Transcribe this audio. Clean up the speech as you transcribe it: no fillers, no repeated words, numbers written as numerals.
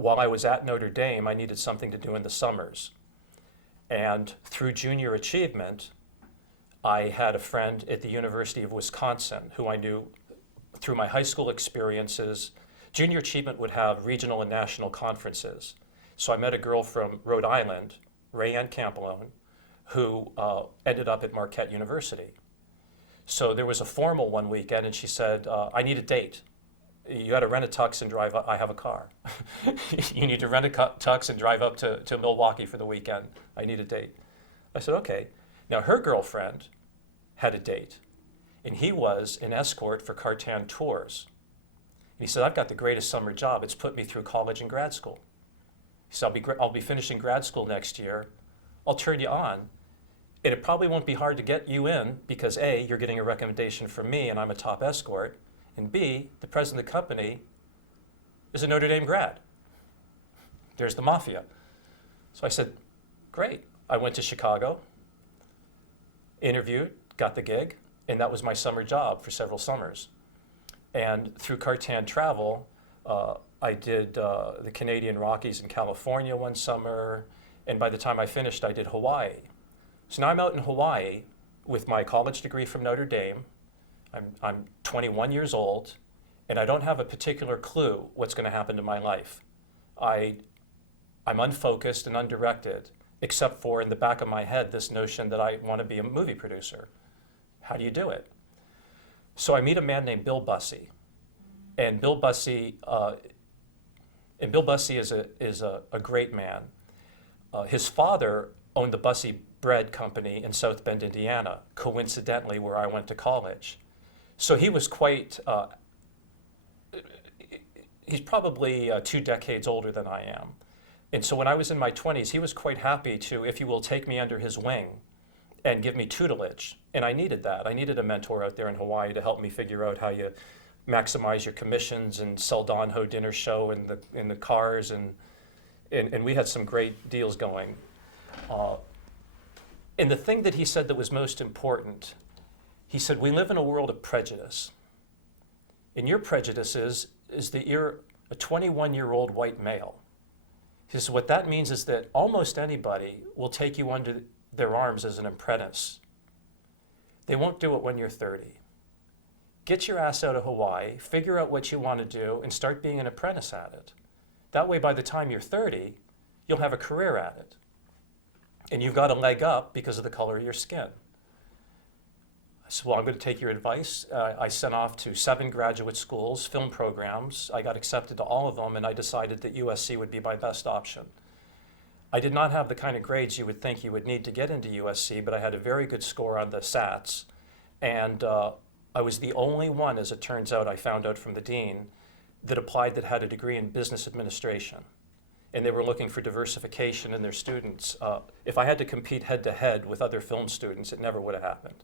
while I was at Notre Dame, I needed something to do in the summers. And through junior achievement, I had a friend at the University of Wisconsin who I knew through my high school experiences. Junior achievement would have regional and national conferences. So I met a girl from Rhode Island, Rayanne Campalone, who ended up at Marquette University. So there was a formal one weekend, and she said, I need a date. You got to rent a tux and drive up. I have a car. You need to rent a tux and drive up to Milwaukee for the weekend. I need a date. I said, okay. Now her girlfriend had a date, and he was an escort for Cartan Tours. And he said, I've got the greatest summer job. It's put me through college and grad school. He said, I'll be finishing grad school next year. I'll turn you on. And it probably won't be hard to get you in because A, you're getting a recommendation from me and I'm a top escort, and B, the president of the company is a Notre Dame grad. There's the mafia. So I said, great. I went to Chicago, interviewed, got the gig, and that was my summer job for several summers. And through Cartan Travel, I did the Canadian Rockies in California one summer, and by the time I finished, I did Hawaii. So now I'm out in Hawaii with my college degree from Notre Dame. I'm 21 years old, and I don't have a particular clue what's going to happen to my life. I'm unfocused and undirected, except for in the back of my head this notion that I want to be a movie producer. How do you do it? So I meet a man named Bill Bussey, and Bill Bussey is a great man. His father owned the Bussey Bread Company in South Bend, Indiana, coincidentally where I went to college. So he was he's probably 2 decades older than I am. And so when I was in my 20s, he was quite happy to, if you will, take me under his wing and give me tutelage. And I needed that. I needed a mentor out there in Hawaii to help me figure out how you maximize your commissions and sell Don Ho dinner show in the cars. And we had some great deals going. And the thing that he said that was most important, he said, we live in a world of prejudice. And your prejudice is that you're a 21-year-old white male. He says, what that means is that almost anybody will take you under their arms as an apprentice. They won't do it when you're 30. Get your ass out of Hawaii, figure out what you want to do, and start being an apprentice at it. That way, by the time you're 30, you'll have a career at it. And you've got a leg up because of the color of your skin. I said, well, I'm going to take your advice. I sent off to 7 graduate schools, film programs. I got accepted to all of them, and I decided that USC would be my best option. I did not have the kind of grades you would think you would need to get into USC, but I had a very good score on the SATs. And I was the only one, as it turns out, I found out from the dean, that applied that had a degree in business administration. And they were looking for diversification in their students. If I had to compete head-to-head with other film students, it never would have happened.